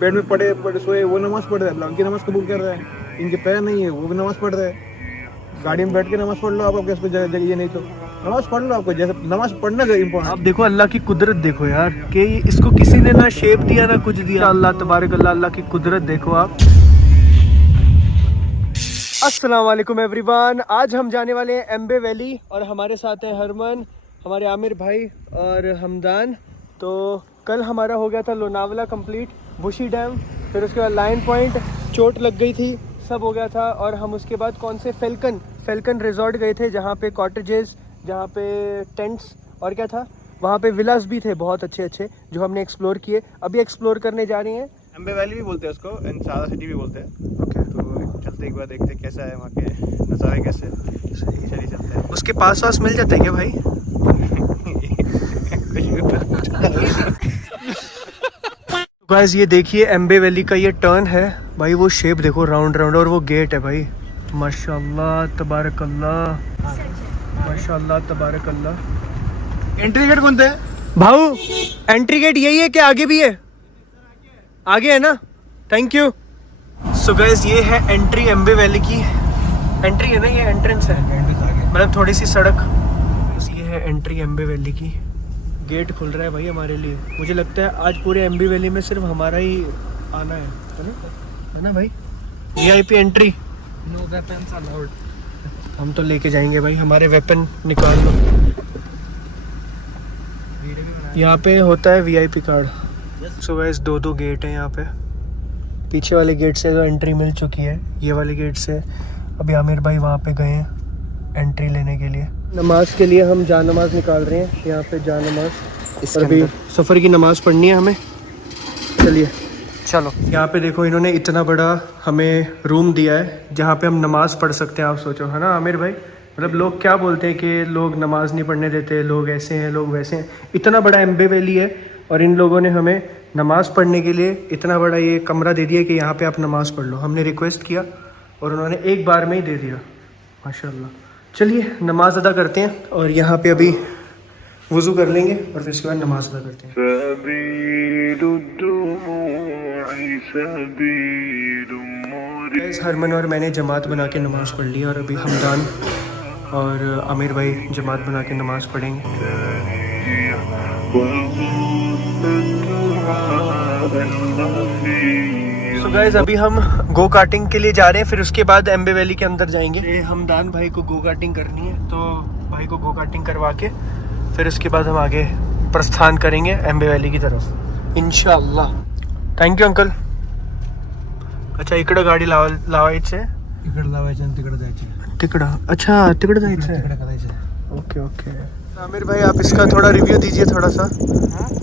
Bed में पड़े सोए वो नमाज पढ़ रहे हैं, उनकी नमाज कबूल कर रहे हैं. इनके पैर नहीं है वो भी नमाज पढ़ रहे हैं. गाड़ी में बैठ के नमाज पढ़ लो आप, आपके जगह नहीं तो नमाज पढ़ लो. आपको जैसे नमाज पढ़ना इम्पोर्टेंट. आप देखो अल्लाह की कुदरत देखो यार, कि इसको किसी ने ना शेप दिया ना कुछ दिया. अल्लाह तबारक अल्लाह, अल्लाह की कुदरत देखो आप. अस्सलाम वालेकुम एवरीवन. आज हम जाने वाले हैं एम्बे वैली और हमारे साथ हैं हरमन, हमारे आमिर भाई और हमदान. तो कल हमारा हो गया था लोनावला कंप्लीट, बुशी डैम, फिर उसके बाद लाइन पॉइंट, चोट लग गई थी, सब हो गया था. और हम उसके बाद कौन से फेल्कन रिजॉर्ट गए थे, जहाँ पे कॉटेजेस, जहाँ पे टेंट्स और क्या था, वहाँ पे विलास भी थे बहुत अच्छे अच्छे जो हमने एक्सप्लोर किए. अभी एक्सप्लोर करने जा रहे हैं. एम्बे वैली भी बोलते हैं उसको, एंड सादा सिटी भी बोलते हैं. ओके, तो चलते एक बार देखते हैं कैसा है वहाँ के नज़ारे, कैसे चलिए चलते हैं. उसके पास मिल जाता है क्या भाई? गाइस ये देखिए एम्बे वैली का ये टर्न है भाई, वो शेप देखो राउंड राउंड, और वो गेट है भाई. माशाल्लाह तबारक अल्लाह, माशाल्लाह तबारक अल्लाह. एंट्री गेट कौन थे भाऊ? एंट्री गेट यही है कि आगे भी है? आगे है ना, थैंक यू. सो गाइस ये है एंट्री एम्बे वैली की. एंट्री है ना, ये एंट्रेंस है, मतलब थोड़ी सी सड़क. ये है एंट्री एम्बे वैली की. गेट खुल रहा है भाई हमारे लिए. मुझे लगता है आज पूरे एम्बे वैली में सिर्फ हमारा ही आना है ना भाई? VIP entry, no weapons allowed. हम तो लेके जाएंगे भाई, हमारे वेपन निकाल लो. यहाँ पे होता है VIP कार्ड. सो गाइस दो गेट हैं यहाँ पे. पीछे वाले गेट से तो एंट्री मिल चुकी है, ये वाले गेट से अभी आमिर भाई वहाँ पे गए हैं एंट्री लेने के लिए. नमाज के लिए हम जान नमाज निकाल रहे हैं यहाँ पे, जान नमाज. और अभी सफ़र की नमाज पढ़नी है हमें. चलिए चलो. यहाँ पे देखो इन्होंने इतना बड़ा हमें रूम दिया है जहाँ पे हम नमाज पढ़ सकते हैं. आप सोचो, है ना आमिर भाई? मतलब लोग क्या बोलते हैं कि लोग नमाज नहीं पढ़ने देते, लोग ऐसे हैं लोग वैसे हैं. इतना बड़ा एम्बे वैली है और इन लोगों ने हमें नमाज पढ़ने के लिए इतना बड़ा ये कमरा दे दिया कि यहाँ पे आप नमाज पढ़ लो. हमने रिक्वेस्ट किया और उन्होंने एक बार में ही दे दिया, माशाल्लाह. चलिए नमाज अदा करते हैं और यहाँ पे अभी वज़ू कर लेंगे और फिर उसके बाद नमाज अदा करते हैं. हरमन और मैंने जमात बना के नमाज़ पढ़ ली और अभी हमदान और आमिर भाई जमात बना के नमाज़ पढ़ेंगे. सो गाइस अभी हम गो कार्टिंग के लिए जा रहे हैं, फिर उसके बाद एम्बे वैली के अंदर जाएंगे. हमदान भाई को गो कार्टिंग करनी है तो भाई को गो कार्टिंग करवा के फिर उसके बाद हम आगे प्रस्थान करेंगे एम्बे वैली की तरफ इंशाअल्लाह. Thank you uncle. अच्छा इकडं गाडी लावायची आहे, इकडे लावायचे आणि तिकडे जायचे. तिकडं? अच्छा तिकडे जायचं आहे. तिकडे करायचे. Okay okay. आमिर भाई आप इसका थोड़ा रिव्यू दीजिए, थोड़ा सा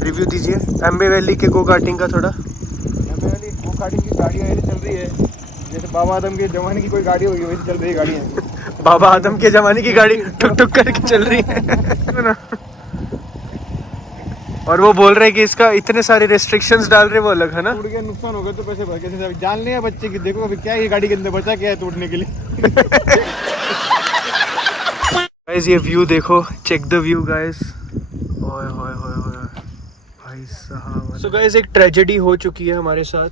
रिव्यू दीजिए एम्बे वैली के गो कार्टिंग का. थोड़ा एम्बे वैली गो कार्टिंग की गाड़ियाँ ऐसे चल रही है जैसे बाबा आदम के ज़माने की कोई गाड़ी होगी, वैसे चल रही है गाड़ियाँ. बाबा आदम के ज़माने की गाड़ी टुक टुक करके चल रही है. और वो बोल रहे हैं कि इसका इतने सारे रेस्ट्रिक्शंस डाल रहे, वो अलग है ना. टूट गया, नुकसान हो गया तो पैसे भर के जान लिया बच्चे की. देखो अभी क्या है, ये गाड़ी के अंदर बचा क्या है टूटने के लिए. गाइस ये व्यू देखो, चेक द व्यू गाइस. ओए होए होए होए भाई साहब. सो गाइस एक ट्रेजेडी हो चुकी है हमारे साथ.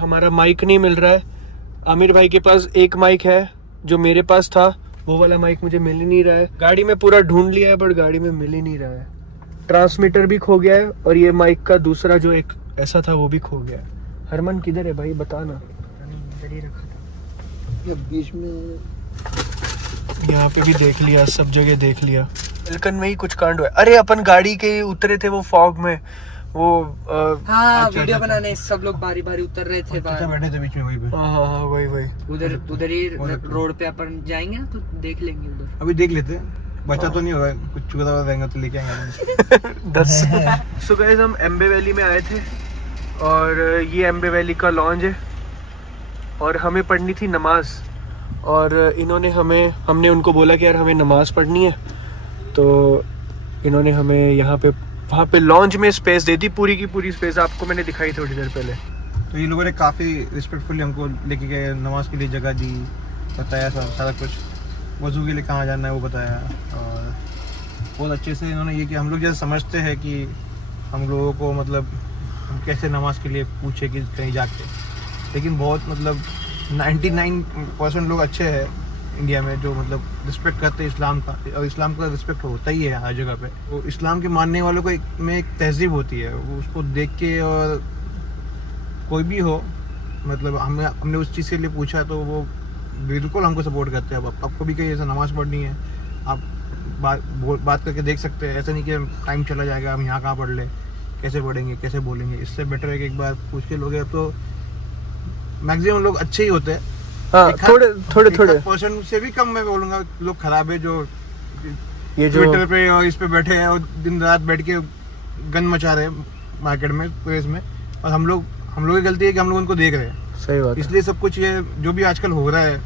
हमारा माइक नहीं मिल रहा है. आमिर भाई के पास एक माइक है, जो मेरे पास था वो वाला माइक मुझे मिल ही नहीं रहा है. गाड़ी में पूरा ढूंढ लिया है बट गाड़ी में मिल ही नहीं रहा है. ट्रांसमीटर भी खो गया है और ये माइक का दूसरा जो एक ऐसा था वो भी खो गया है. हरमन किधर है भाई, बताना. रखा था बीच में, यहाँ पे भी देख लिया, सब जगह देख लिया. फेल्कन में ही कुछ कांड हुआ. अरे अपन गाड़ी के उतरे थे वो फॉग में, वो हाँ वीडियो बनाने सब लोग बारी बारी उतर रहे थे, बैठे थे बीच में वहीं पे. हाँ वही उधर ही रोड पे अपन जाएंगे तो देख लेंगे उधर. अभी देख लेते हैं, बचा तो नहीं होगा, कुछ चुरा रहेगा तो लेके आएंगे. 10. सो गाइस हम एम्बे वैली में आए थे और ये एम्बे वैली का लॉन्ज है और हमें पढ़नी थी नमाज. और इन्होंने हमने उनको बोला कि यार हमें नमाज पढ़नी है, तो इन्होंने हमें यहाँ पे वहाँ पे लॉन्ज में स्पेस दे दी, पूरी की पूरी स्पेस. आपको मैंने दिखाई थोड़ी देर पहले. तो ये लोगों ने काफ़ी रिस्पेक्टफुली हमको लेके गए, नमाज के लिए जगह दी, बताया सारा कुछ. वज़ू के लिए कहाँ जाना है वो बताया, और बहुत अच्छे से इन्होंने ये कि हम लोग जैसे समझते हैं कि हम लोगों को मतलब हम कैसे नमाज के लिए पूछे कि कहीं जाके, लेकिन बहुत मतलब 99% लोग अच्छे हैं इंडिया में जो मतलब रिस्पेक्ट करते हैं इस्लाम का, और इस्लाम का रिस्पेक्ट होता ही है हर जगह पे। वो इस्लाम के मानने वालों को में एक तहजीब होती है, वो उसको देख के, और कोई भी हो मतलब हमने उस चीज़ के लिए पूछा तो वो बिल्कुल हमको सपोर्ट करते हैं। अब आपको भी कहीं ऐसा नमाज़ पढ़नी है, आप बात करके देख सकते हैं, ऐसा नहीं कि टाइम चला जाएगा हम यहाँ कहाँ पढ़ ले, कैसे पढ़ेंगे कैसे बोलेंगे। इससे बेटर है कि एक बार पूछ के लोग, तो मैक्सिमम लोग अच्छे ही होते हैं। हाँ, थोड़े % से भी कम मैं बोलूँगा लोग खराब है जो ये जो ट्विटर पे और इस पे बैठे हैं और दिन रात बैठ के गंद मचा रहे हैं मार्केट में, प्रेस में, और हम लोग की गलती है कि हम लोग उनको देख रहे हैं। सही बात, इसलिए सब कुछ ये जो भी आजकल हो रहा है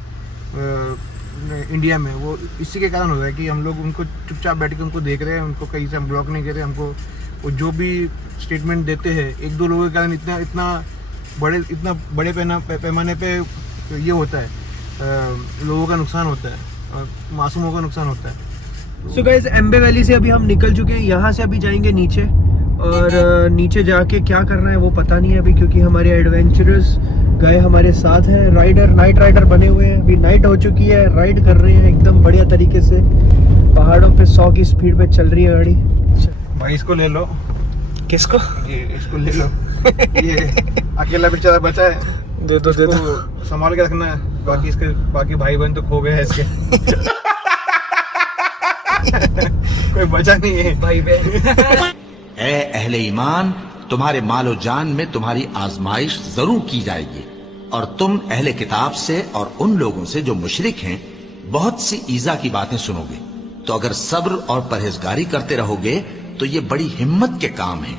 इंडिया में, वो इसी के कारण हो रहा है कि हम लोग उनको चुपचाप बैठ के उनको देख रहे हैं, उनको कहीं से हम ब्लॉक नहीं कर रहे। हमको वो जो भी स्टेटमेंट देते हैं, एक दो लोगों के कारण इतना बड़े पैमाने पे ये होता है, लोगों का नुकसान होता है और मासूमों का नुकसान होता है। सो गाइस, एम्बे वैली से अभी हम निकल चुके हैं, यहाँ से अभी जाएंगे नीचे, और नीचे जाके क्या करना है वो पता नहीं है अभी, क्योंकि हमारे एडवेंचरर्स गए हमारे साथ हैं, नाइट राइडर बने हुए हैं। अभी नाइट हो चुकी है, राइड कर रहे हैं एकदम बढ़िया तरीके से, पहाड़ों पे 100 की स्पीड पे चल रही है गाड़ी। भाई इसको ले लो। किसको? ये इसको ले लो। ये अकेला बेचारा बचा है, दे दो संभाल के रखना है, बाकी भाई बहन तो खो गए हैं इसके। कोई बचा नहीं है भाई बहन। ए अहले ईमान, तुम्हारे मालो जान में तुम्हारी आजमाइश जरूर की जाएगी, और तुम अहले किताब से और उन लोगों से जो मुशरिक हैं बहुत सी ईजा की बातें सुनोगे। तो अगर सब्र और परहेजगारी करते रहोगे तो ये बड़ी हिम्मत के काम है।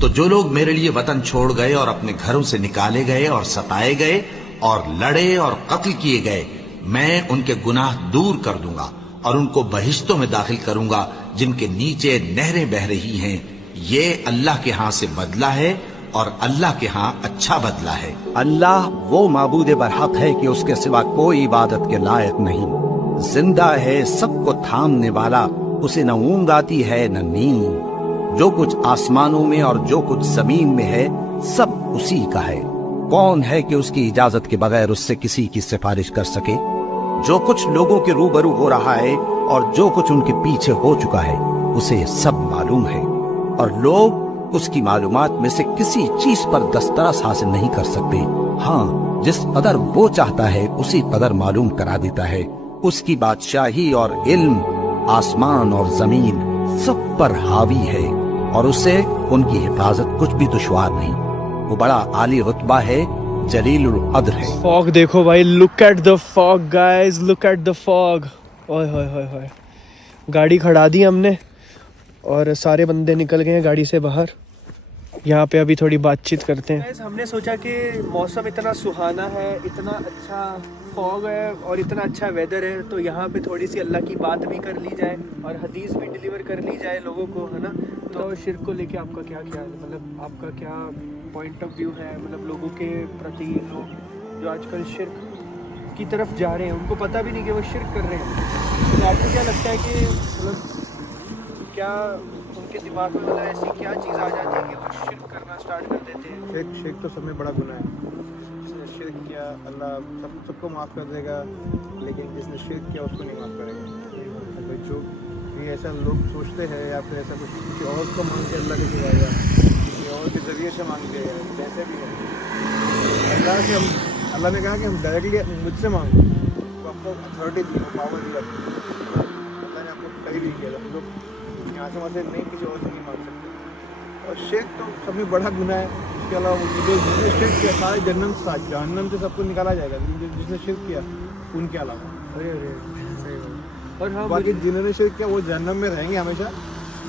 तो जो लोग मेरे लिए वतन छोड़ गए और अपने घरों से निकाले गए और सताए गए और लड़े और कत्ल किए गए, मैं उनके गुनाह दूर कर दूंगा और उनको बहिश्तों में दाखिल करूंगा जिनके नीचे नहरें बह रही हैं। ये अल्लाह के यहाँ से बदला है और अल्लाह के यहाँ अच्छा बदला है। अल्लाह वो माबूद बरहक है कि उसके सिवा कोई इबादत के लायक नहीं। जिंदा है, सबको थामने वाला, उसे न ऊँग आती है न नींद। जो कुछ आसमानों में और जो कुछ जमीन में है सब उसी का है। कौन है कि उसकी इजाजत के बगैर उससे किसी की सिफारिश कर सके? जो कुछ लोगों के रूबरू हो रहा है और जो कुछ उनके पीछे हो चुका है उसे सब मालूम है, और लोग उसकी मालूमात में से किसी चीज पर दस्तरस हासिल नहीं कर सकते। हाँ, जिस कदर वो चाहता है उसी कदर मालूम करा देता है। उसकी बादशाही और इल्म आसमान और जमीन सब पर हावी है, और उससे उनकी हिफाजत कुछ भी दुश्वार नहीं। वो बड़ा आली रुतबा है, जलीलुल कद्र है। फॉग देखो भाई, look at the fog guys, look at the fog. ओए होए होए होए, गाड़ी खड़ा दी हमने और सारे बंदे निकल गए हैं गाड़ी से बाहर। यहाँ पे अभी थोड़ी बातचीत करते हैं। हमने सोचा कि मौसम इतना सुहाना है, इतना अच्छा फॉग है और इतना अच्छा वेदर है, तो यहाँ पे थोड़ी सी अल्लाह की बात भी कर ली जाए और हदीस भी डिलीवर कर ली जाए लोगों को, है ना। तो शिर्क को लेके आपका क्या ख्याल है, मतलब आपका क्या पॉइंट ऑफ व्यू है, मतलब लोगों के प्रति, लोग जो आजकल शिर्क की तरफ जा रहे हैं उनको पता भी नहीं कि वो शिर्क कर रहे हैं, तो आपको क्या लगता है कि मतलब क्या उनके दिमाग में मतलब ऐसी क्या चीज़ आ जाती है कि वो शिर्क करना स्टार्ट कर देते हैं? शिर्क तो सब में बड़ा गुनाह है। जिसने शिर्क किया अल्लाह सबको माफ़ कर देगा, लेकिन जिसने शिर्क किया उसको नहीं माफ़ करेगा। तो जो ये ऐसा लोग सोचते हैं या फिर ऐसा कुछ किसी और को मांग के अल्लाह के सिवा या किसी और के ज़रिए से मांगते हैं, वैसे भी है। अल्लाह से अल्लाह ने कहा कि हम डायरेक्टली मुझसे मांगो, तो आपको अथॉरिटी दी, पावर दी। अल्लाह ने आपको कहीं नहीं किया, हम लोग यहाँ से वहाँ से नहीं किसी और से नहीं मांग सकते। और शिर्क तो सब में बड़ा गुनाह है। इसके अलावा जिसने शिर्क किया सारे जहन्नम से सबको निकाला जाएगा, जिसने शिर्क किया उनके अलावा। अरे सही बात। और हाँ, बाकी जिन्होंने शिर्क किया वो जहन्नम में रहेंगे हमेशा,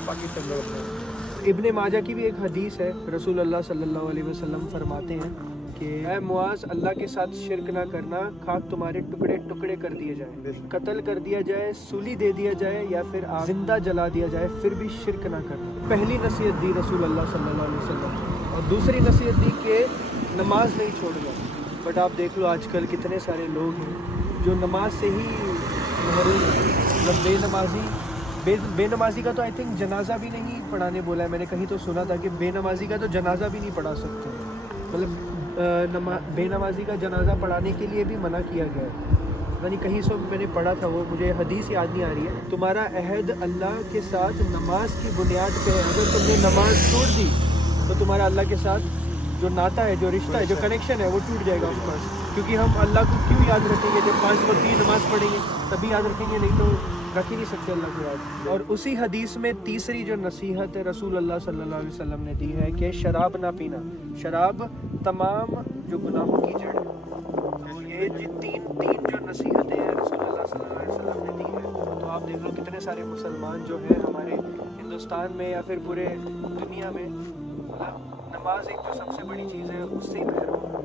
बाकी सब लोग अपने। इब्ने माजा की भी एक हदीस है, रसूल अल्लाह सल्लल्लाहु अलैहि वसल्लम फरमाते हैं कि ऐ मुआज, अल्लाह के साथ शिर्क ना करना, खाक तुम्हारे टुकड़े टुकड़े कर दिए जाए, कत्ल कर दिया जाए, सूली दे दिया जाए या फिर जिंदा जला दिया जाए, फिर भी शिर्क ना करना। पहली नसीहत दी रसूल अल्लाह सल्लल्लाहु अलैहि वसल्लम, और दूसरी नसीहत दी कि नमाज नहीं छोड़ना। बट आप देख लो आजकल कितने सारे लोग हैं जो नमाज से ही मतलब बेनमाजी का तो आई थिंक जनाजा भी नहीं पढ़ाने बोला है, मैंने कहीं तो सुना था कि बेनमाजी का तो जनाजा भी नहीं पढ़ा सकते, मतलब बेनमाजी का जनाजा पढ़ाने के लिए भी मना किया गया है। यानी कहीं से मैंने पढ़ा था, वो मुझे हदीस याद नहीं आ रही है। तुम्हारा अहद अल्लाह के साथ नमाज की बुनियाद पे है, अगर तुमने नमाज छोड़ दी तो तुम्हारा अल्लाह के साथ जो नाता है, जो रिश्ता है, जो कनेक्शन है वो टूट जाएगा ऑफकोर्स। क्योंकि हम अल्लाह को क्यों याद रखेंगे, जब 5 वक्त की नमाज पढ़ेंगे तभी याद रखेंगे, नहीं तो रख ही नहीं सकते अल्लाह को याद। और उसी हदीस में तीसरी जो नसीहत है रसूल अल्लाह सल्लल्लाहु अलैहि वसल्लम ने दी है कि शराब ना पीना। शराब तमाम जो गुनाहों की जड़ है। तो ये तीन जो नसीहतें हैं रसूल अल्लाह सल्लल्लाहु अलैहि वसल्लम ने दी है। तो आप देख लो कितने सारे मुसलमान जो हैं हमारे हिंदुस्तान में या फिर पूरे दुनिया में, मतलब नमाज एक जो सबसे बड़ी चीज़ है उससे ही महरूम है।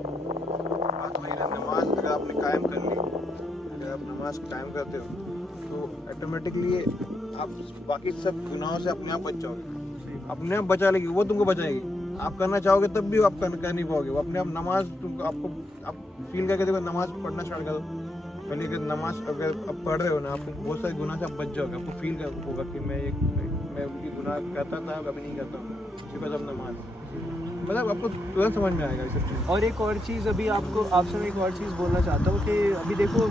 बात वही ना, नमाज अगर आपने कायम कर ली, अगर आप नमाज कायम करते हो तो ऑटोमेटिकली आप बाकी सब गुनाहों से अपने आप बच जाओगे, अपने आप बचा लेगी, वो तुमको बचाएगी। आप करना चाहोगे तब भी आप कर नहीं पाओगे, वो अपने आप नमाज तुमको आपको आप फील करके देखो, नमाज पढ़ना स्टार्ट करो। पहले अगर नमाज अगर आप पढ़ रहे हो ना, आपको बहुत सारे गुनाह से आप बच जाओगे, आपको फील होगा कि मैं उनकी गुनाह करता था कभी नहीं करता हूँ, बिकॉज ऑफ नमाज। मतलब आपको तुरंत समझ में आएगा ये सब चीज़। और एक और चीज़ अभी आपसे मैं एक और चीज़ बोलना चाहता हूँ कि अभी देखो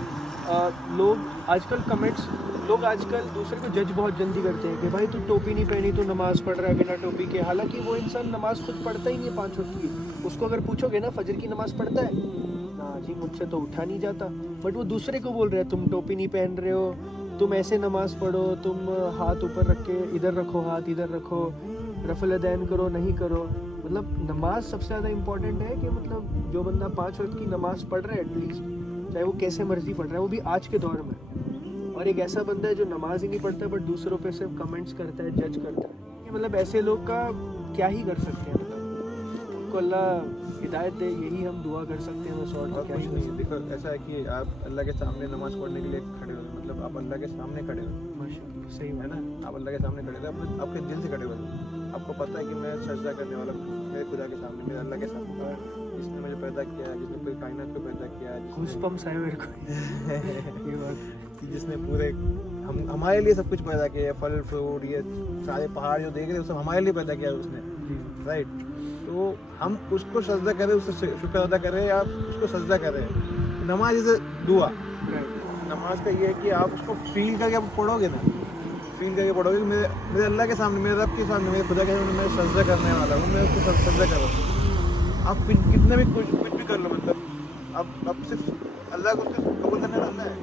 लोग आजकल दूसरे को जज बहुत जल्दी करते हैं कि भाई तू टोपी नहीं पहनी, तू नमाज़ पढ़ रहा है बिना टोपी के। हालांकि वो इंसान नमाज़ खुद पढ़ता ही नहीं है 5 वक्त की। उसको अगर पूछोगे ना फजर की नमाज़ पढ़ता है ना, जी मुझसे तो उठा नहीं जाता, बट वो दूसरे को बोल रहे हैं तुम टोपी नहीं पहन रहे हो, तुम ऐसे नमाज़ पढ़ो, तुम हाथ ऊपर रख के इधर रखो, हाथ इधर रखो, रफ़ल दैन करो, नहीं करो। मतलब नमाज सबसे ज़्यादा इम्पॉर्टेंट है कि मतलब जो बंदा 5 वक्त की नमाज़ पढ़ रहा है एटलीस्ट, चाहे वो कैसे मर्जी पढ़ रहा है, वो भी आज के दौर में। और एक ऐसा बंदा है जो नमाज ही नहीं पढ़ता बट दूसरों पे सिर्फ कमेंट्स करता है, जज करता है, कि मतलब ऐसे लोग का क्या ही कर सकते हैं। मतलब उनको अल्लाह हिदायत दे, यही हम दुआ कर सकते हैं बस, और क्या ही नहीं। देखो ऐसा है कि आप अल्लाह के सामने नमाज पढ़ने के लिए खड़े हो, मतलब आप अल्लाह के सामने खड़े हो, माशाअल्लाह, सही है ना, आप अल्लाह के सामने खड़े हो, आपके दिल से खड़े हो। आपको पता है कि मैं सजदा करने वाला हूँ मेरे खुदा के सामने, मेरे अल्लाह के सामने, जिसने मुझे पैदा किया है, जिसने पूरी कायनात को पैदा किया है, गूज़बम्स आए मेरे को ये बात कि जिसने पूरे हमारे लिए सब कुछ पैदा किया है, फल फ्रूट, ये सारे पहाड़ जो देख रहे हो सब हमारे लिए पैदा किया है उसने, राइट। तो हम उसको सजदा करें, उससे शुक्र अदा करें या उसको सजदा करें। नमाज इसे दुआ, नमाज का ये है कि आप उसको फील करके आप पढ़ोगे ना, फील करके पढ़ोगे मेरे अल्लाह के सामने, मेरे रब के सामने, मेरे खुदा के सामने मैं सजदा करने वाला हूँ, मैं उसको सजदा कर रहा हूँ। आप कितने भी कुछ भी कर लो, मतलब आप सिर्फ अल्लाह को उसको कबूल करने वाला है,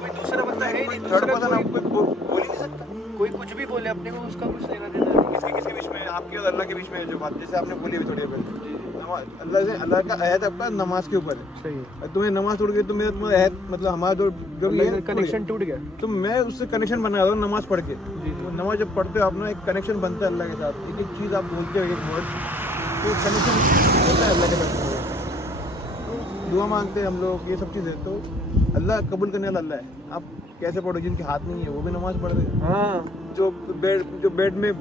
कोई दूसरा बंदा है ही नहीं, थर्ड पर्सन आपको बोल ही नहीं सकता। कोई कुछ भी बोले अपने को उसका कुछ लेना देना नहीं। किसी बीच में आपके और अल्लाह के बीच में जो बात जैसे आपने बोली अभी थोड़ी देर पहले, अल्लाह का अहद आपका नमाज के ऊपर है। सही है, तुम्हें नमाज टूट गई तो मेरा तुम्हारा अहद, मतलब हमारा जो भी कनेक्शन टूट गया, तो मैं उससे कनेक्शन बना रहा हूँ नमाज पढ़ के। तो नमाज जब पढ़ते हो आप ना, एक कनेक्शन बनता है अल्लाह के साथ, एक एक चीज़ आप बोलते हो, एक वर्ड, तो कनेक्शन होता है अल्लाह के साथ। तो दुआ मांगते हैं हम लोग, ये सब चीज़ें, तो अल्लाह कबूल करने वाला अल्लाह है। आप कैसे पढ़ो, जिनके हाथ नहीं है वो भी नमाज पढ़ रहे हैं, हाँ, जो बेड में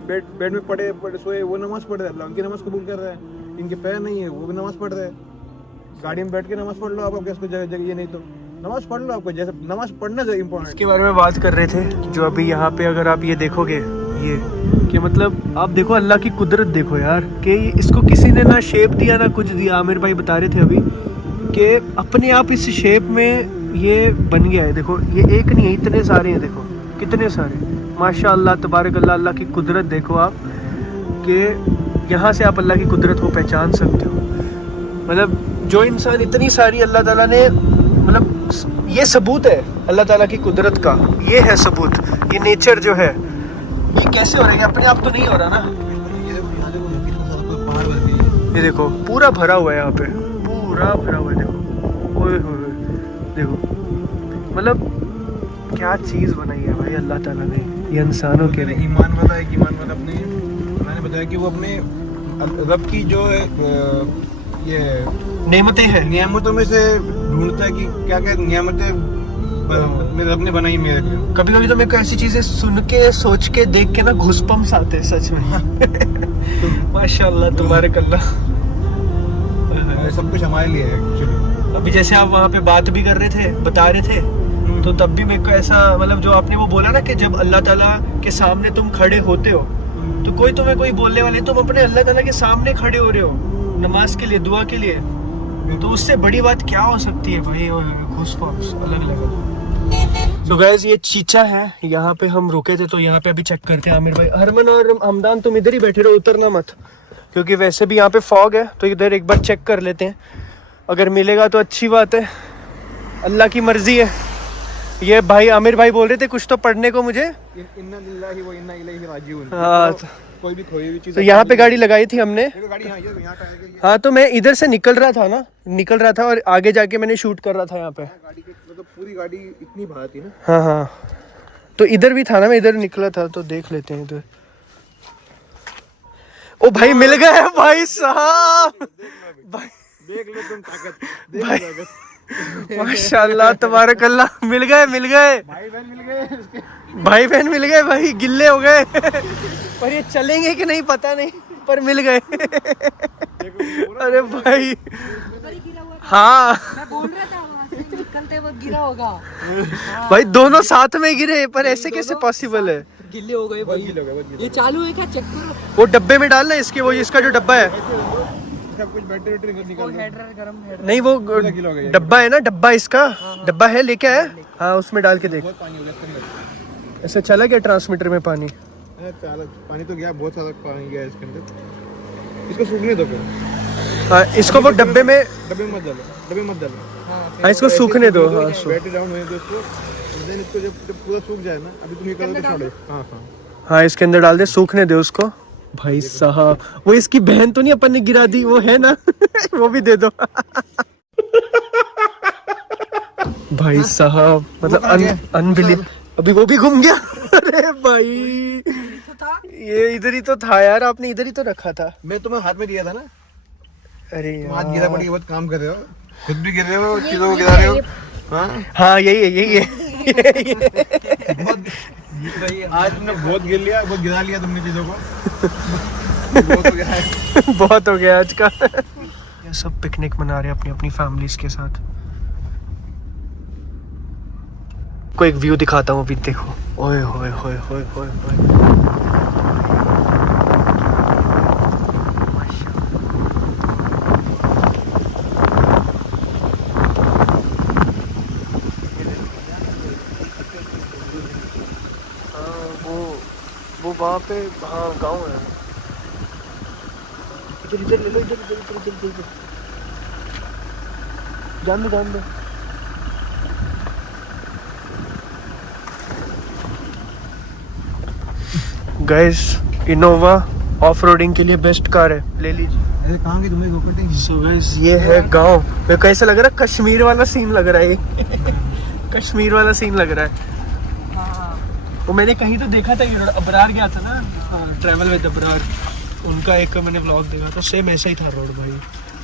पड़े सोए वो नमाज पढ़ रहे हैं, अल्लाह उनकी नमाज कबूल कर रहे हैं। इनके पैर नहीं है वो भी नमाज पढ़ रहे हैं। गाड़ी में बैठ के नमाज पढ़ लो आप, आपको जगह ये नहीं तो नमाज पढ़ लो, आपको जैसे नमाज पढ़ना चाहिए इम्पोर्टेंट। इसके बारे में बात कर रहे थे जो अभी यहाँ पे अगर आप ये देखोगे, ये कि मतलब आप देखो अल्लाह की कुदरत देखो यार, कि इसको किसी ने ना शेप दिया ना कुछ दिया। आमिर भाई बता रहे थे अभी कि अपने आप इस शेप में ये बन गया है। देखो ये एक नहीं है, इतने सारे हैं, देखो कितने सारे, माशाअल्लाह तबारक अल्लाह। अल्लाह की कुदरत देखो आप, कि यहाँ से आप अल्लाह की कुदरत को पहचान सकते हो। मतलब जो इंसान इतनी सारी अल्लाह ताला ने, मतलब ये सबूत है अल्लाह ताला की कुदरत का, ये है सबूत। ये नेचर जो है ये कैसे हो रहा है, अपने आप तो नहीं हो रहा ना। ये देखो पूरा भरा हुआ है, यहाँ पे पूरा भरा हुआ है, देखो ओए होए, देखो मतलब क्या चीज़ बनाई है भाई अल्लाह ताला ने ये इंसानों के लिए। ईमान वाला है, ईमान वाला अपने, मैंने बताया कि वो अपने रब की जो है ये नेमतें हैं, नियामतों में से ढूंढता है कि क्या क्या नियामतें मेरे रब ने बनाई मेरे लिए। कभी कभी तो मेरे को ऐसी चीजें सुन के सोच के देख के ना घुसपम्स आते हैं सच में। माशाल्लाह तबारक अल्लाह, सब कुछ हमारे लिए है एक्चुअली। अभी जैसे आप वहाँ पे बात भी कर रहे थे, बता रहे थे, तो तब भी मेरे को ऐसा मतलब जो आपने वो बोला ना कि जब अल्लाह ताला के सामने तुम खड़े होते हो तो कोई तुम्हें कोई बोलने वाले, तुम अपने अल्लाह ताला के सामने खड़े हो रहे हो नमाज के लिए, दुआ के लिए, तो उससे बड़ी बात क्या हो सकती है भाई। घूसपॉम्स अलग अलग। तो गाइस ये चीचा है, यहाँ पे हम रुके थे तो यहाँ पे अभी चेक करते हैं। आमिर भाई, हरमन और हमदान तुम इधर ही बैठे रहो, उतरना मत, क्योंकि वैसे भी यहाँ पे फॉग है, तो इधर एक बार चेक कर लेते हैं। अगर मिलेगा तो अच्छी बात है, अल्लाह की मर्जी है। ये भाई आमिर भाई बोल रहे थे कुछ तो पढ़ने को मुझे। इन्ना लिल्लाहि व इन्ना इलैहि राजिऊन। हाँ, कोई भी खोई हुई चीज तो यहाँ पे गाड़ी लगाई थी हमने। गाड़ी यहाँ पे आएगी। हाँ, तो मैं इधर से निकल रहा था और आगे जाके मैंने शूट कर रहा था यहाँ पे। गाड़ी के मतलब पूरी गाड़ी इतनी भार थी ना। हाँ हाँ, तो इधर भी था ना, मैं इधर निकला था, तो देख लेते हैं इधर। ओ भाई मिल गए भाई साहब, भाई देख लो तुम ताकत, भाई माशाल्लाह तबारकल्लाह, मिल गए भाई बहन मिल गए, भाई बहन मिल गए, भाई गिल्ले हो गए पर ये चलेंगे कि नहीं पता नहीं, पर मिल गए अरे भाई हाँ, मैं बोल रहा था वहाँ से निकलते वक्त गिरा होगा। भाई दोनों साथ में गिरे, पर ऐसे कैसे पॉसिबल है। गिल्ले हो गए भाई। ये चालू है क्या, चेक करो। वो डब्बे में डालना इसके, वो इसका जो डब्बा है, सब कुछ बैटरी निकाल दो। हेडर गरम हेडर। नहीं वो डब्बा है ना, डब्बा इसका डब्बा है, लेके आया। हाँ उसमें डाल के देख। बहुत पानी हो गया इसके अंदर। ऐसे चला गया ट्रांसमीटर में पानी। पानी तो गया, बहुत सारा पानी गया इसके अंदर। इसको सूखने दो फिर। हाँ इसको वो डब्बे में मत डालो। हाँ इसको सूखने दो। हाँ बैटरी डाउन होने दो इसको। देन इसको जब पूरा सूख जाए ना, अभी तुम ये करो तो छोड़ो। हाँ हाँ इसके अंदर डाल दे, सूखने दे उसको। भाई साहब वो इसकी बहन तो नहीं अपन ने गिरा दी, वो है ना वो भी दे दो भाई साहब मतलब अनबिलीव, अभी वो भी घूम गया अरे भाई ये इधर ही तो था यार, आपने इधर ही तो रखा था। मैं तुम्हें हाथ में दिया था ना। अरे हाथ गिरा पड़ के बहुत काम कर रहे हो, खुद भी गिर रहे हो, चीजों को गिरा रहे हो। हाँ यही है बहुत आज तुमने बहुत गिर लिया, बहुत गिरा लिया तुमने चीजों को बहुत हो गया है। बहुत हो गया आज का ये सब पिकनिक मना रहे हैं अपनी अपनी फैमिलीज के साथ। को एक व्यू दिखाता हूँ अभी, देखो। ओए होए होए होए होए होए, वो वहाँ पे, हाँ गांव है। इधर ले लो, इधर जान दो। गाइस इनोवा ऑफ रोडिंग के लिए बेस्ट कार है, ले लीजिए। अरे कहाँ गई तुम्हें? सो गाइस ये है गांव। मेरे को ऐसा लग रहा है कश्मीर वाला सीन लग रहा है कश्मीर वाला सीन लग रहा है। वो मैंने कहीं तो देखा था, ये अबरार गया था ना, ट्रैवल विद अबरार, उनका एक मैंने ब्लॉग देखा था, सेम ऐसा ही था रोड भाई।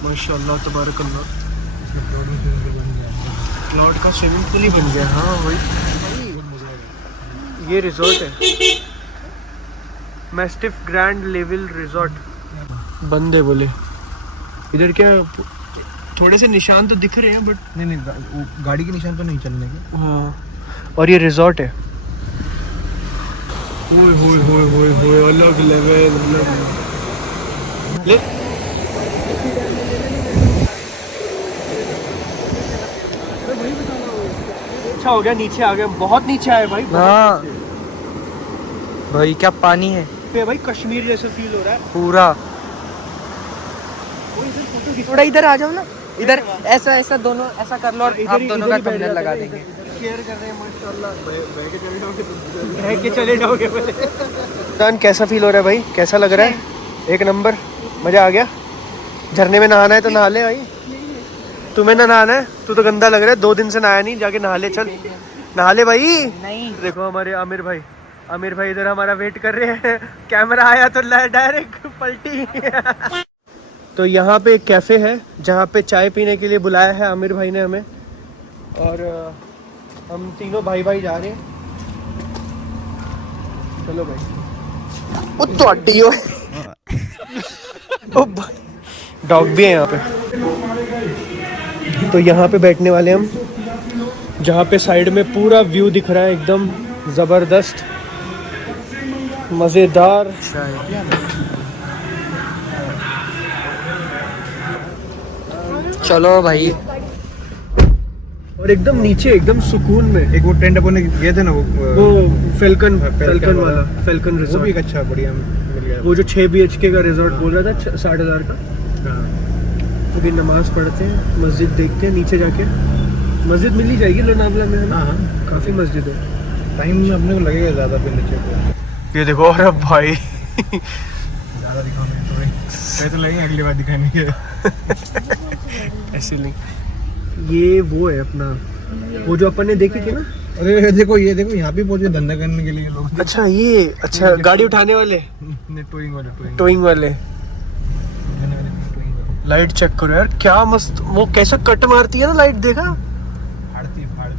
माशाल्लाह तबारकल्लाह, प्लॉट का स्विमिंग पूल ही बन गया। हाँ भाई ये रिजॉर्ट है, मैस्टिफ ग्रैंड लेवल रिजॉर्ट। बंद है बोले इधर, क्या थोड़े से निशान तो दिख रहे हैं बट नहीं गाड़ी के निशान तो नहीं चलने के। हाँ और ये रिजॉर्ट है। होए अलग लेवल ले। अच्छा हो गया नीचे आ गए, बहुत नीचे आए भाई। हाँ भाई क्या पानी है भाई, कश्मीर जैसे फील हो रहा है पूरा। थोड़ा इधर आ जाओ ना, इधर ऐसा दोनों ऐसा कर लो और आप दोनों का थंबनेल लगा देंगे। शेयर कर रहे हैं माशाल्लाह, बह के चले जाओगे बोले। दान कैसा फील हो रहा है भाई, कैसा लग रहा है? एक नंबर, मजा आ गया। झरने में नहाना है तो नहा ले भाई, तुम्हें ना नहाना है, तू तो गंदा लग रहा है, 2 दिन से नहाया नहीं, जाके नहा ले, चल नहा ले भाई। नहीं देखो हमारे आमिर भाई इधर हमारा वेट कर रहे हैं, कैमरा आया तो डायरेक्ट पलटी तो यहाँ पे एक कैफ़े है जहाँ पे चाय पीने के लिए बुलाया है आमिर भाई ने हमें, और हम तीनों भाई जा रहे हैं। चलो भाई। ओ तो अड्डी हो ओ भाई, डॉग भी है यहाँ पे। तो यहाँ पे बैठने वाले हम, जहाँ पे साइड में पूरा व्यू दिख रहा है एकदम ज़बरदस्त मज़ेदार। चलो भाई। और एकदम नीचे एकदम सुकून में एक वो टेंट अपन गए थे ना, वो फेल्कन वाला फेल्कन वो भी रिजॉर्ट, एक अच्छा बढ़िया मिल गया। वो जो 6 BHK का रिजॉर्ट बोल रहा था 60,000 का। अभी नमाज पढ़ते हैं, मस्जिद देखते हैं नीचे जाके। मस्जिद मिल ही जाएगी लोनावला में, है ना? हाँ, काफ़ी मस्जिद है। टाइम अपने को लगेगा ज़्यादा फिर नीचे को। ये देखो, अरे भाई ज़्यादा दिखाने थोड़ी पैसे तो लगेंगे अगली बार दिखाने के। ऐसे नहीं, ये वो है अपना, वो जो अपन ने देखी थी ना। अरे देखो, ये देखो यहाँ पे पहुंचे धंधा करने के लिए लोग। अच्छा ये, अच्छा गाड़ी उठाने वाले, टोइंग वाले। लाइट चेक करो यार, क्या मस्त, वो कैसे कट मारती है ना लाइट, देखा?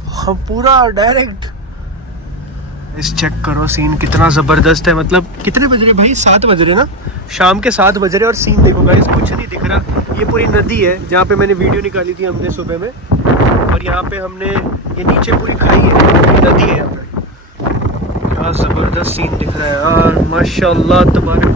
हाँ पूरा डायरेक्ट। इस चेक करो सीन कितना जबरदस्त है। मतलब कितने बज रहे भाई? 7 बज रहे ना, शाम के 7 बज रहे। और सीन देखो गाइस, कुछ नहीं दिख रहा। ये पूरी नदी है जहाँ पे मैंने वीडियो निकाली थी हमने सुबह में, और यहाँ पे हमने, ये नीचे पूरी खाई है, नदी है यहाँ पे। क्या जबरदस्त सीन दिख रहा है यार, माशाल्लाह तबारक।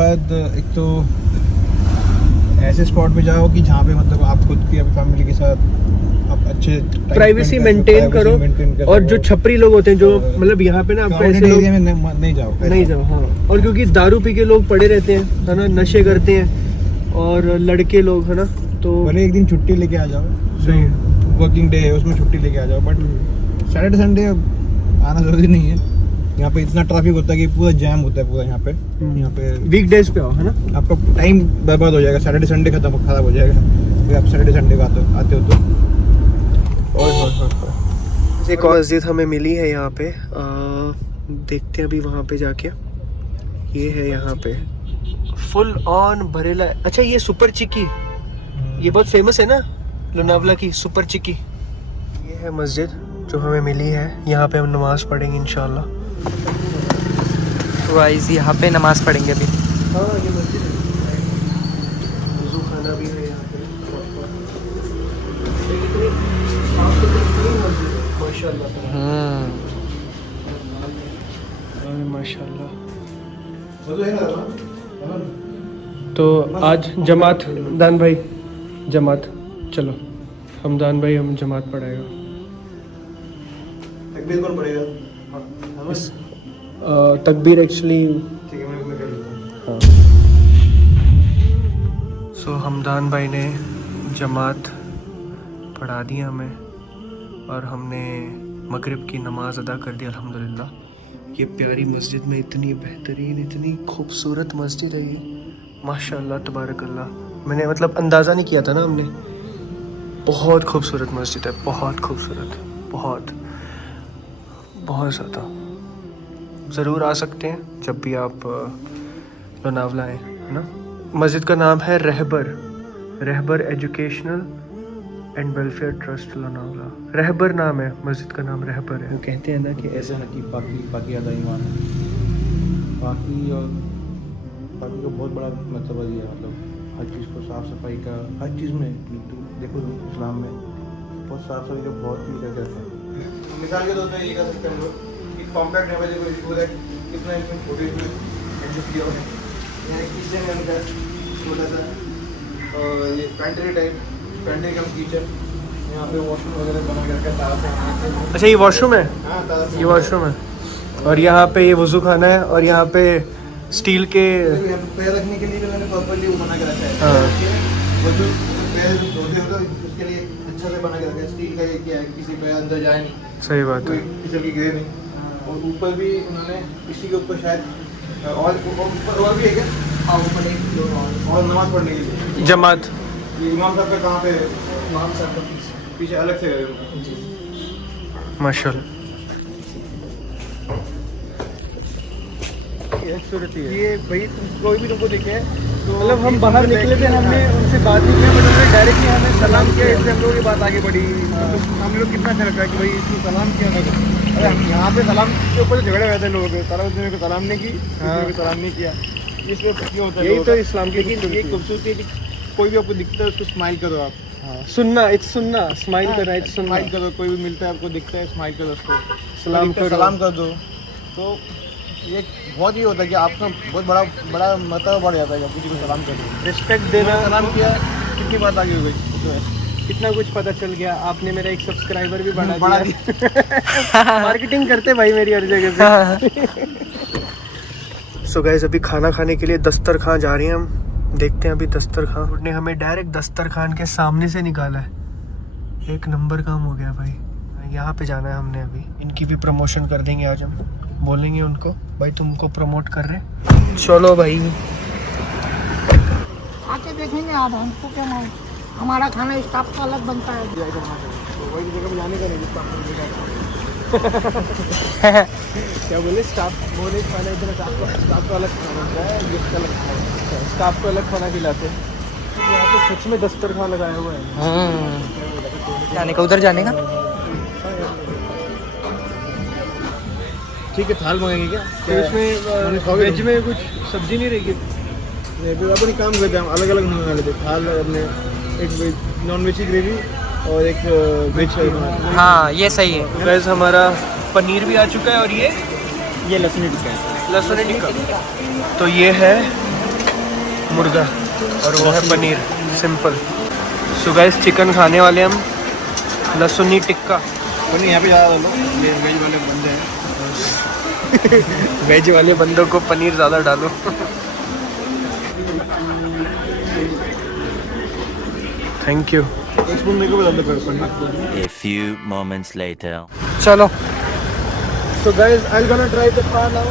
बाद एक तो ऐसे स्पॉट पे जाओ कि जहाँ पे मतलब आप खुद की फैमिली के साथ आप अच्छे प्राइवेसी मेंटेन करो। और जो छपरी लोग होते हैं, जो मतलब यहाँ पे ना आपको ऐसे लोग एरिया में नहीं जाओ। हाँ। और क्योंकि दारू पी के लोग पड़े रहते हैं, है ना, नशे करते हैं, और लड़के लोग, है ना, तो भले एक दिन छुट्टी लेके आ जाओ, सही है। वर्किंग डे है उसमें छुट्टी लेके आ जाओ, बट सैटरडे संडे आना जरूरी नहीं है। यहाँ पे इतना ट्रैफिक होता है कि पूरा जैम होता है पूरा यहाँ पे वीकडेज पे आओ, है ना। आपका टाइम बर्बाद हो जाएगा, सैटरडे संडे खराब हो जाएगा फिर आप सैटरडे संडे का आते हो तो। एक और मस्जिद हमें मिली है यहाँ पे, देखते हैं अभी वहाँ पे जाके। ये है यहाँ पे फुल ऑन भरेला। अच्छा ये सुपर चिक्की, ये बहुत फेमस है ना लोनावला की सुपर चिक्की। ये है मस्जिद जो हमें मिली है, यहाँ पे हम नमाज पढ़ेंगे इंशाल्लाह। तो गाइस यहाँ पे नमाज पढ़ेंगे अभी। हाँ ये मस्जिद है, वज़ू खाना भी है यहाँ पे। इतनी साफ सुथरी मस्जिद है माशाल्लाह। माशाल्लाह। तो आज जमात, दान भाई जमात, चलो हमदान भाई हम जमात पढ़ाएगा। तकबीर कौन पड़ेगा? तकबीर एक्चुअली, ठीक है मैं कर लेता हूँ। सो हमदान भाई ने जमात पढ़ा दी हमें, और हमने मगरिब की नमाज अदा कर दी अल्हम्दुलिल्लाह। ये प्यारी मस्जिद में, इतनी बेहतरीन, इतनी खूबसूरत मस्जिद है ये, माशाल्लाह तबारकल्लाह। मैंने मतलब अंदाज़ा नहीं किया था ना हमने, बहुत खूबसूरत मस्जिद है, बहुत खूबसूरत, बहुत बहुत ज़्यादा। ज़रूर आ सकते हैं जब भी आप लोनावला आएँ, है ना। मस्जिद का नाम है Rahbar educational and welfare trust Lonavala. Rahbar नाम है मस्जिद का, नाम रहबर है। वो कहते हैं ना कि ऐसा है कि बाकी आधा ईमान है, बाकी और बाकी का बहुत बड़ा मतलब है, मतलब हर चीज़ को साफ़ सफाई का, हर चीज़ में देखो इस्लाम में बहुत साफ सफाई का बहुत ही क्या कहते हैं। मिसाल के तौर पर ये कर सकते हैं हम लोग, एक कॉम्पैक्ट है देखो इसको कितना इसमें छोटे एडजस्ट किया हुआ है। यहाँ एक किचन है उनका छोटा सा, और ये पैंट्री टाइप, पैंट्री कम किचन, यहाँ पे वॉशरूम वगैरह बना के रखा है ताज़ा से। अच्छा ये वॉशरूम है? हाँ ताज़ा से ये वॉशरूम है, और यहाँ पे ये वज़ू खाना है, और यहाँ पे स्टील के पैर रखने के लिए भी मैंने प्रॉपर्ली वो बना के रखा है। हाँ। वो जो पैर धोते हो तो उसके लिए अच्छा से बना के रखा है, स्टील का ये किया है, किसी पैर अंदर जाए नहीं, सही बात कोई है। फिसल की गिरे नहीं। और ऊपर भी उन्होंने इसी के ऊपर शायद और ऊपर और भी है क्या? हाँ ऊपर एक फ्लोर और नमाज पढ़ने के लिए जमात। ये इमाम साहब का कहाँ पे? इमाम साहब का पीछे अलग से है। माशाल्लाह। खूबसूरती है ये भाई। कोई भी तुमको दिखे तो मतलब हम बाहर निकले थे, हमने उनसे बात नहीं किया, बट उन्होंने डायरेक्टली हमें सलाम किया, इससे हम लोगों की बात आगे बढ़ी। हम लोग कितना अच्छा लगता है कि भाई इसको सलाम किया था। अरे यहाँ पे सलाम के ऊपर झगड़े हुए थे लोगों के, सारा उसने को सलाम नहीं की, को सलाम नहीं किया, इसमें क्यों होता है? यही तो इस्लाम की ये खूबसूरती है कि कोई भी आपको दिखता है उसको स्माइल करो आप। सुनना, इट्स सुनना, स्माइल करना, इट्स सुनना। स्माइल करो, कोई भी मिलता है आपको दिखता है स्माइल करो उसको, सलाम करो, सलाम कर दो। तो ये बहुत ही होता है कि आपका बहुत बड़ा मतलब बढ़ जाता है जब किसी को सलाम कर दो। रिस्पेक्ट देना। सलाम किया, कितनी बात आगे हो गई, तो कितना कुछ पता चल गया। आपने मेरा एक सब्सक्राइबर भी बढ़ा दिया। मार्केटिंग करते भाई मेरी हर जगह पे। सो गाइस अभी खाना खाने के लिए दस्तरखान जा रहे हैं हम। देखते हैं अभी दस्तरखान। उन्होंने हमें डायरेक्ट दस्तरखान के सामने से निकाला है। एक नंबर काम हो गया भाई। यहाँ पे जाना है हमने अभी। इनकी भी प्रमोशन कर देंगे आज हम। बोलेंगे उनको भाई तुमको प्रमोट कर रहे। चलो भाई आके देखेंगे आप, हमको क्या मालूम, हमारा खाना स्टाफ का अलग बनता है। वही जगह में जाने का नहीं जिसको आपको मिलेगा। क्या बोले? स्टाफ बोले खाना इतना स्टाफ का अलग खाना होता है, गेस्ट का अलग खाना। स्टाफ को अलग खाना खिलाते हैं। यहाँ पे सच में दस्तरखान लगाया हुआ है। जाने का, उधर जाने का। ठीक है, थाल मंगाएंगे क्या? तो इसमें वेज में कुछ सब्जी नहीं रहेगी? अपने काम करते हम अलग अलग मंगा लेते। थाल अपने एक नॉन वेज की ग्रेवी और एक वेज। हाँ ये सही है। वैसे हमारा पनीर भी आ चुका है और ये लहसुन टिक्का है। लहसुन टिक्का। तो ये है मुर्गा और वो है paneer, simple. So guys chicken खाने वाले हम, लहसुनी टिक्का। तो नहीं यहाँ पे ज़्यादा लोग ये वेज वाले बंदे हैं। वेज वाले बंदों को पनीर ज़्यादा डालो। Thank you. एक स्पून मेरे को बता दो paneer. A few moments later. चलो। So guys, I'm gonna drive the car now.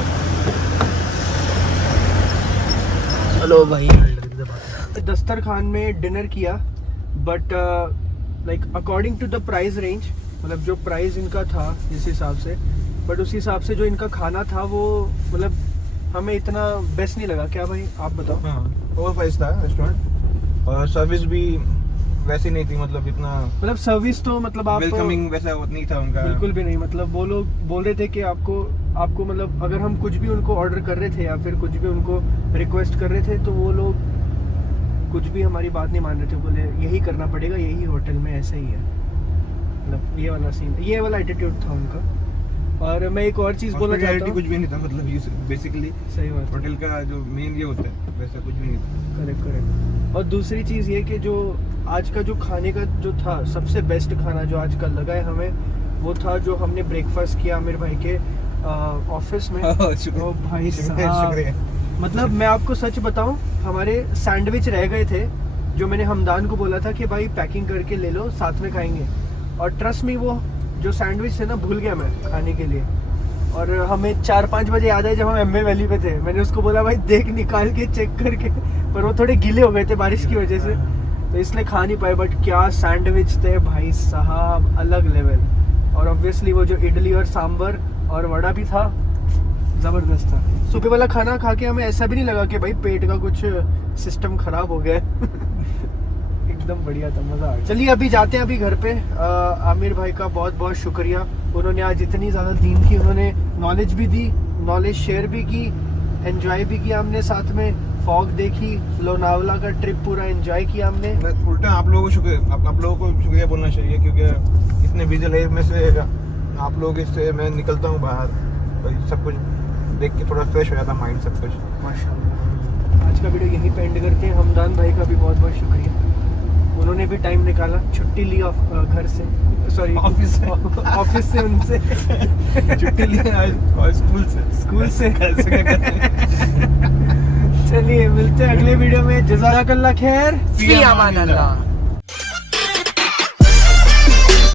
चलो भाई। दस्तरखान में डिनर किया, but like according to the price range, मतलब जो प्राइस इनका था जिस हिसाब से, बट उस हिसाब से जो इनका खाना था वो मतलब हमें इतना बेस्ट नहीं लगा। क्या भाई आप बताओ? हाँ, ओवर प्राइस था रेस्टोरेंट, और सर्विस भी वैसी नहीं थी, मतलब इतना मतलब सर्विस तो मतलब आप वेलकमिंग वैसा नहीं था उनका, बिल्कुल भी नहीं। मतलब वो लोग बोल रहे थे कि आपको मतलब अगर हम कुछ भी उनको ऑर्डर कर रहे थे या फिर कुछ भी उनको रिक्वेस्ट कर रहे थे तो वो लोग कुछ भी हमारी बात नहीं मान रहे थे। बोले यही करना पड़ेगा, यही होटल में ऐसा ही है। मतलब ये वाला सीन, ये वाला एटीट्यूड था उनका। और मैं एक और चीज़ बोलना चाहता हूँ, कुछ भी नहीं था, मतलब ये बेसिकली सही बात, होटल का जो मेन ये होता है वैसा कुछ भी नहीं था। करेक्ट। और दूसरी चीज़ ये कि जो आज का जो खाने का जो था सबसे बेस्ट खाना जो आज का लगा है हमें, वो था जो हमने ब्रेकफास्ट किया आमिर भाई के ऑफिस में। ओ भाई साहब, मतलब मैं आपको सच बताऊं, हमारे सैंडविच रह गए थे जो मैंने हमदान को बोला था कि भाई पैकिंग करके ले लो, साथ में खाएंगे। और ट्रस्ट मी, वो जो सैंडविच थे ना भूल गया मैं खाने के लिए। और हमें 4-5 बजे याद है जब हम एमए वैली पे थे, मैंने उसको बोला भाई देख निकाल के चेक करके, पर वो थोड़े गीले हो गए थे बारिश की वजह से, तो इसलिए खा नहीं पाए। बट क्या सैंडविच थे भाई साहब, अलग लेवल। और ऑब्वियसली वो जो इडली और सांभर और वड़ा भी था, ज़बरदस्त था। सुबह वाला खाना खा के हमें ऐसा भी नहीं लगा कि भाई पेट का कुछ सिस्टम खराब हो गया। एकदम बढ़िया था, मज़ा आ गया। चलिए अभी जाते हैं अभी घर पे। आमिर भाई का बहुत बहुत शुक्रिया, उन्होंने आज इतनी ज़्यादा दीन की, उन्होंने नॉलेज भी दी, नॉलेज शेयर भी की, एंजॉय भी किया हमने साथ में। फॉग देखी, लोनावला का ट्रिप पूरा एंजॉय किया हमने। उल्टा आप लोगों को शुक्रिया बोलना चाहिए, क्योंकि इतने बिजी लाइफ में से आप लोग इससे मैं निकलता हूँ बाहर, तो सब कुछ देख के थोड़ा फ्रेश हो जाता माइंड, सब कुछ। माशाल्लाह। आज का वीडियो यहीं पे एंड करते हैं। हमदान भाई का भी बहुत बहुत शुक्रिया, उन्होंने भी टाइम निकाला, छुट्टी ली घर से, सॉरी ऑफिस से उनसे छुट्टी ली और स्कूल से चलिए मिलते हैं अगले वीडियो में। जज़ाकल्लाह खैर, फी अमान अल्लाह।